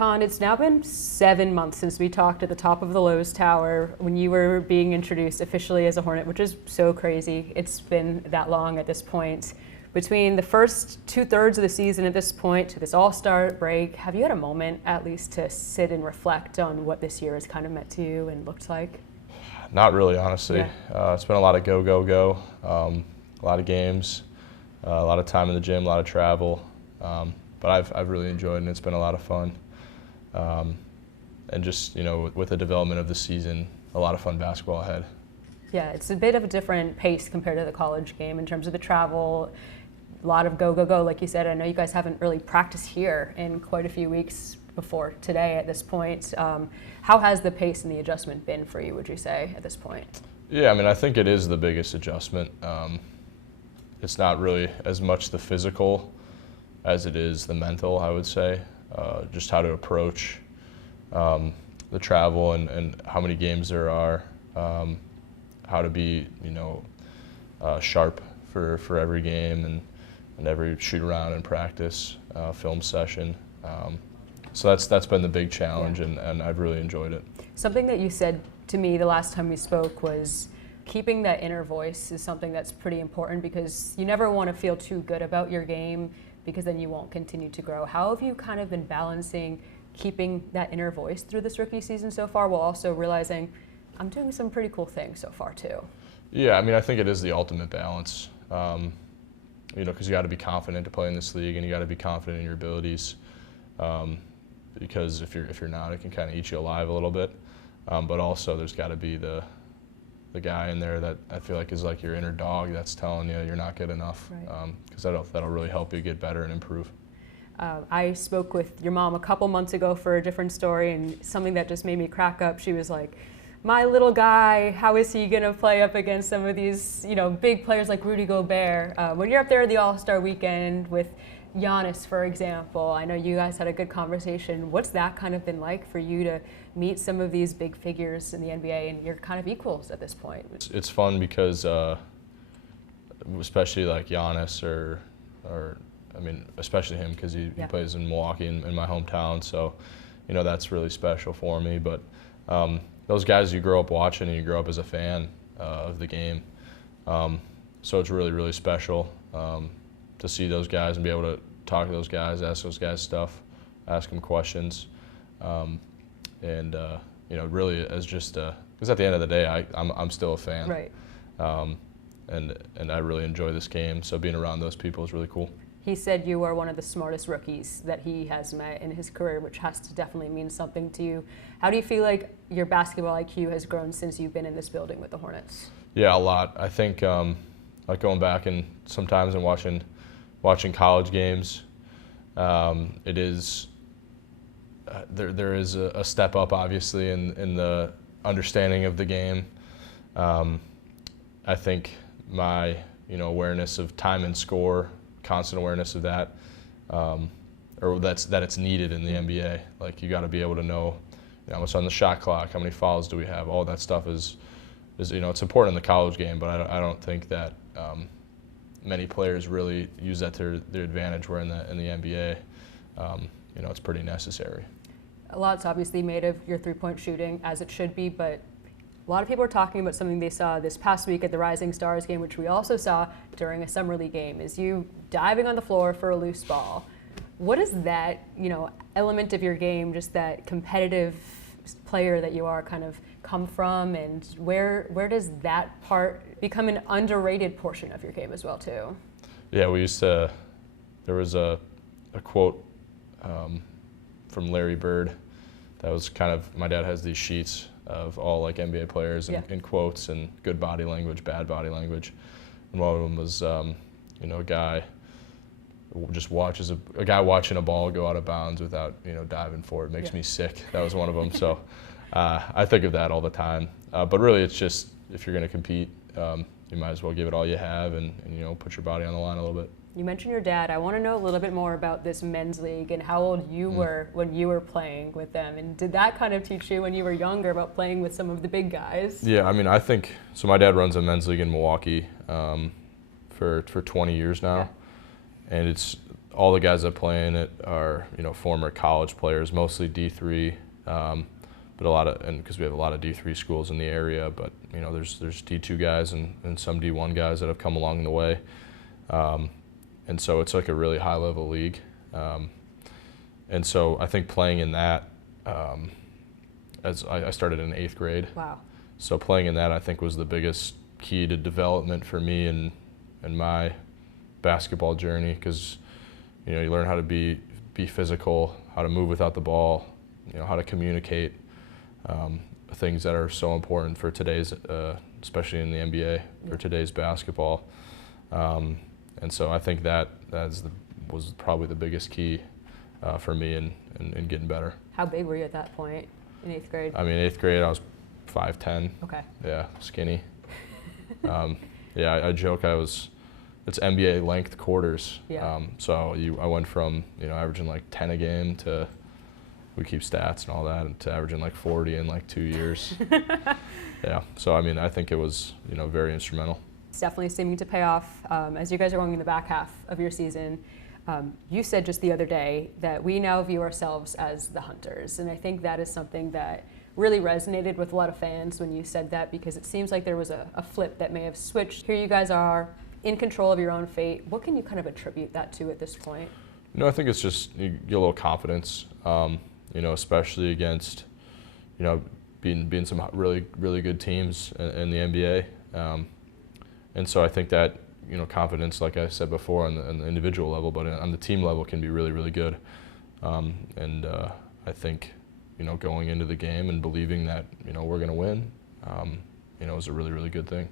Kon, it's now been 7 months since we talked at the top of the Lowe's Tower when you were being introduced officially as a Hornet, which is so crazy. It's been that long at this point. Between the first 2/3 of the season at this point to this all-star break, have you had a moment at least to sit and reflect on what this year has kind of meant to you and looked like? Not really, honestly. Yeah. It's been a lot of go, go, go, a lot of games, a lot of time in the gym, a lot of travel. But I've really enjoyed it, and it's been a lot of fun. And just, with the development of the season, a lot of fun basketball ahead. Yeah, it's a bit of a different pace compared to the college game in terms of the travel, a lot of go, go, go. Like you said, I know you guys haven't really practiced here in quite a few weeks before today at this point. How has the pace and the adjustment been for you, would you say, at this point? Yeah, I think it is the biggest adjustment. It's not really as much the physical as it is the mental, I would say. Just how to approach the travel and how many games there are, how to be, sharp for every game and every shoot around and practice, film session. So that's been the big challenge, Yeah. and I've really enjoyed it. Something that you said to me the last time we spoke was keeping that inner voice is something that's pretty important because you never want to feel too good about your game because then you won't continue to grow. How have you kind of been balancing keeping that inner voice through this rookie season so far while also realizing I'm doing some pretty cool things so far too? Yeah, I think it is the ultimate balance, because you got to be confident to play in this league and you got to be confident in your abilities, because if you're not, it can kind of eat you alive a little bit. But also there's got to be the guy in there that I feel like is like your inner dog that's telling you you're not good enough, because that'll really help you get better and improve. I spoke with your mom a couple months ago for a different story, and something that just made me crack up. She was like, my little guy, how is he going to play up against some of these big players like Rudy Gobert? When you're up there at the All-Star weekend with Giannis, for example, I know you guys had a good conversation. What's that kind of been like for you to meet some of these big figures in the NBA and you're kind of equals at this point? It's fun because especially like Giannis or especially him because he plays in Milwaukee in my hometown, so that's really special for me. But those guys you grow up watching and you grow up as a fan of the game, so it's really, really special to see those guys and be able to talk to those guys, ask those guys stuff, ask them questions, and really as just because at the end of the day I'm still a fan, right? And I really enjoy this game, so being around those people is really cool. He said you are one of the smartest rookies that he has met in his career, which has to definitely mean something to you. How do you feel like your basketball IQ has grown since you've been in this building with the Hornets? Yeah, a lot. I think like going back and sometimes and watching college games, it is there is a step up obviously in the understanding of the game. I think my awareness of time and score, constant awareness of that, or that it's needed in the NBA. Like you got to be able to know, what's on the shot clock, how many fouls do we have. All that stuff is it's important in the college game, but I don't think that many players really use that to their advantage. Where in the NBA, it's pretty necessary. A lot's obviously made of your three-point shooting, as it should be, but a lot of people are talking about something they saw this past week at the Rising Stars game, which we also saw during a summer league game, is you diving on the floor for a loose ball. What is that, element of your game, just that competitive player that you are, kind of come from, and where does that part become an underrated portion of your game as well, too? Yeah, there was a quote from Larry Bird that was kind of, my dad has these sheets of all like NBA players and quotes and good body language, bad body language. And one of them was, a guy just watches a guy watching a ball go out of bounds without, diving for it. Makes me sick. That was one of them. So I think of that all the time. But really it's just, if you're going to compete, you might as well give it all you have and put your body on the line a little bit. You mentioned your dad. I want to know a little bit more about this men's league and how old you were when you were playing with them. And did that kind of teach you when you were younger about playing with some of the big guys? Yeah, I think, so my dad runs a men's league in Milwaukee for 20 years now. Yeah. And all the guys that play in it are, you know, former college players, mostly D3, but a lot of, and because we have a lot of D3 schools in the area, but you know, there's D2 guys and some D1 guys that have come along the way, and so it's like a really high level league, and so I think playing in that, as I started in 8th grade. Wow. So playing in that I think was the biggest key to development for me and my basketball journey, because you know, you learn how to be physical, how to move without the ball, you know, how to communicate, things that are so important for today's, especially in the NBA, for today's basketball. And so I think that was probably the biggest key for me in getting better. How big were you at that point in 8th grade? I mean, 8th grade I was 5'10". Okay. Yeah, skinny. Yeah, I joke it's NBA length quarters. Yeah. So I went from, you know, averaging like 10 a game to, we keep stats and all that, and to averaging like 40 in like 2 years. Yeah. So I mean, I think it was, you know, very instrumental. It's definitely seeming to pay off. As you guys are going in the back half of your season, you said just the other day that we now view ourselves as the Hunters, and I think that is something that really resonated with a lot of fans when you said that, because it seems like there was a flip that may have switched. Here you guys are in control of your own fate. What can you kind of attribute that to at this point? You know, I think it's just you get a little confidence, you know, especially against, you know, being some really, really good teams in the NBA. And so I think that, you know, confidence, like I said before, on the individual level, but on the team level can be really, really good. And I think, you know, going into the game and believing that, you know, we're going to win, you know, is a really, really good thing.